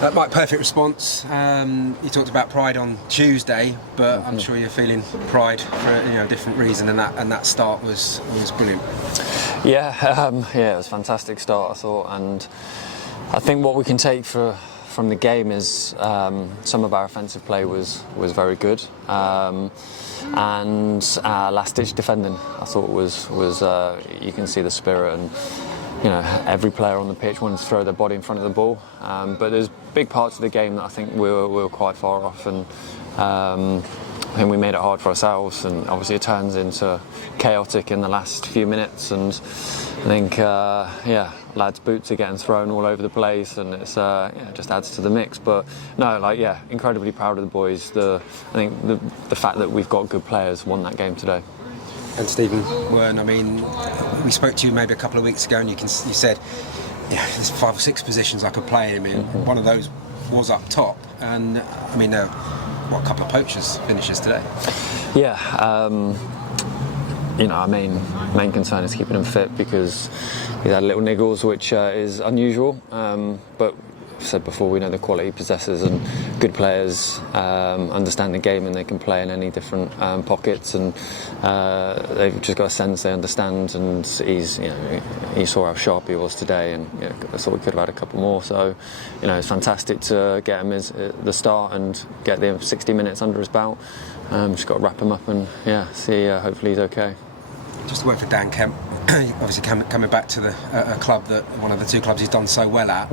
Mike, perfect response. You talked about pride on Tuesday, but I'm sure you're feeling pride for a different reason, and that start was brilliant. Yeah, it was a fantastic start, I thought, and I think what we can take from the game is some of our offensive play was very good, and last-ditch defending I thought was you can see the spirit, and every player on the pitch wanted to throw their body in front of the ball, but there's big parts of the game that I think we were quite far off, and I think we made it hard for ourselves, and obviously it turns into chaotic in the last few minutes, and I think lads' boots are getting thrown all over the place, and it's it just adds to the mix. But no, incredibly proud of the boys. I think the fact that we've got good players won that game today. And Stephen Wern, I mean, we spoke to you maybe a couple of weeks ago, and you said, there's 5 or 6 positions I could play him in. One of those was up top, and I mean, a couple of poachers finishes today. Yeah, our main concern is keeping him fit, because he's had little niggles, which is unusual. But I've said before, we know the quality he possesses, and good players understand the game, and they can play in any different pockets, and they've just got a sense they understand. And he saw how sharp he was today, and I thought we could have had a couple more. So it's fantastic to get him at the start and get the 60 minutes under his belt. Just got to wrap him up and see. Hopefully he's okay. Just to work for Dan Kemp, obviously coming back to a club that one of the 2 clubs he's done so well at.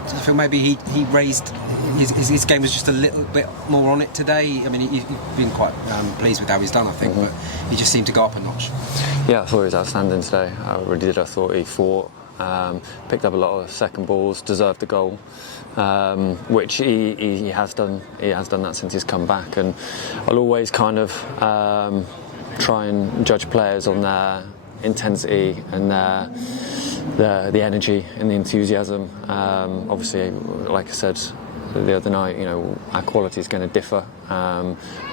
Do you feel maybe he raised his game was just a little bit more on it today? I mean, you've been quite pleased with how he's done, I think, but he just seemed to go up a notch. Yeah, I thought he was outstanding today. I really did. I thought he fought, picked up a lot of second balls, deserved the goal, which he has done. He has done that since he's come back, and I'll always kind of try and judge players on their intensity and the energy and the enthusiasm. Obviously, like I said the other night, our quality is going to differ,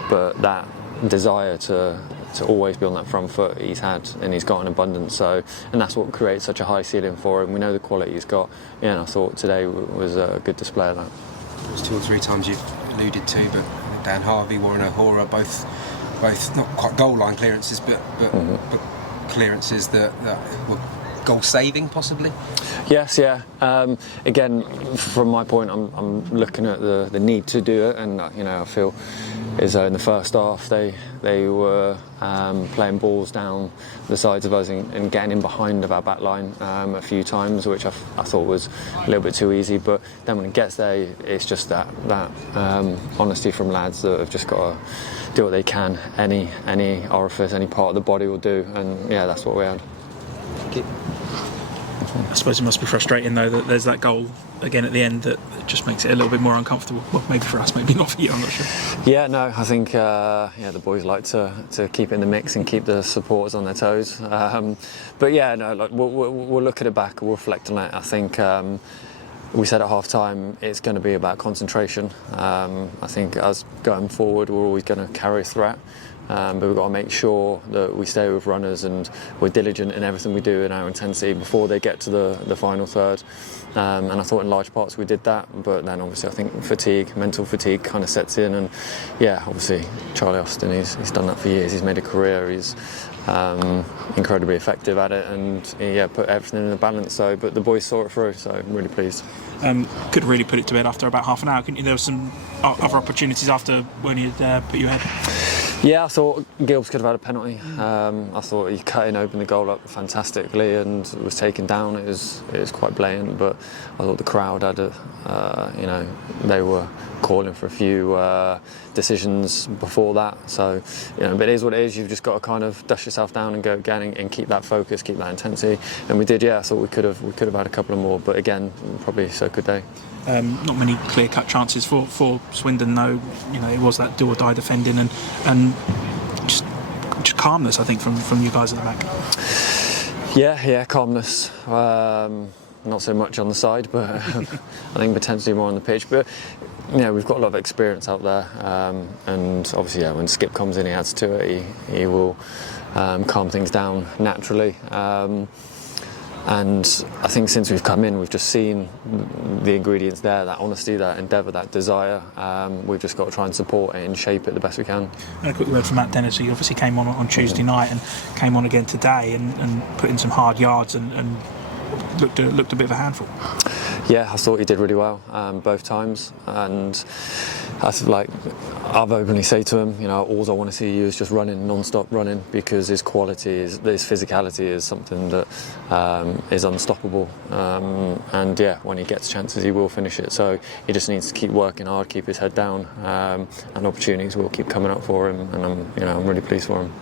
but that desire to always be on that front foot he's had, and he's got an abundance. And that's what creates such a high ceiling for him. We know the quality he's got. And I thought today was a good display of that. It was 2 or 3 times you've alluded to, but Dan Harvey, Warren O'Hora, both not quite goal line clearances, but clearances that were goal saving, possibly. Yes, yeah. Again, from my point, I'm looking at the need to do it, and I feel as though in the first half they were playing balls down the sides of us and getting in behind of our back line a few times, which I thought was a little bit too easy. But then when it gets there, it's just that honesty from lads that have just got to do what they can. Any orifice, any part of the body will do, and that's what we had. I suppose it must be frustrating though that there's that goal again at the end that just makes it a little bit more uncomfortable. Well, maybe for us, maybe not for you, I'm not sure. Yeah, no, I think the boys like to keep in the mix and keep the supporters on their toes. But we'll look at it back, we'll reflect on it. I think we said at half time it's going to be about concentration. I think us going forward, we're always going to carry a threat. But we've got to make sure that we stay with runners and we're diligent in everything we do in our intensity before they get to the final third. And I thought in large parts we did that, but then obviously I think mental fatigue kind of sets in, and obviously Charlie Austin, he's done that for years, he's made a career, he's incredibly effective at it, and put everything in the balance. But the boys saw it through, so I'm really pleased. Could really put it to bed after about half an hour, couldn't you? There were some other opportunities after when you'd put you ahead. Yeah, I thought Gibbs could have had a penalty. I thought he cut in, opened the goal up fantastically, and was taken down. It was quite blatant, but I thought the crowd had they were calling for a few decisions before that. So, but it is what it is. You've just got to kind of dust yourself down and go again and keep that focus, keep that intensity. And we did. I thought we could have had a couple of more, but again, probably so could they. Not many clear-cut chances for Swindon, though. It was that do or die defending and just calmness, I think, from you guys at the back. Yeah, calmness. Not so much on the side, but I think potentially more on the pitch. But we've got a lot of experience out there, and obviously, when Skip comes in, he adds to it. He will calm things down naturally. And I think since we've come in, we've just seen the ingredients there, that honesty, that endeavour, that desire. We've just got to try and support it and shape it the best we can. And a quick word from Matt Dennis, who obviously came on Tuesday night and came on again today and put in some hard yards and looked a bit of a handful. Yeah, I thought he did really well both times, and I've openly said to him, all I want to see you is just running, non-stop running, because his quality, his physicality is something that is unstoppable. And yeah, when he gets chances, he will finish it. So he just needs to keep working hard, keep his head down, and opportunities will keep coming up for him. And I'm really pleased for him.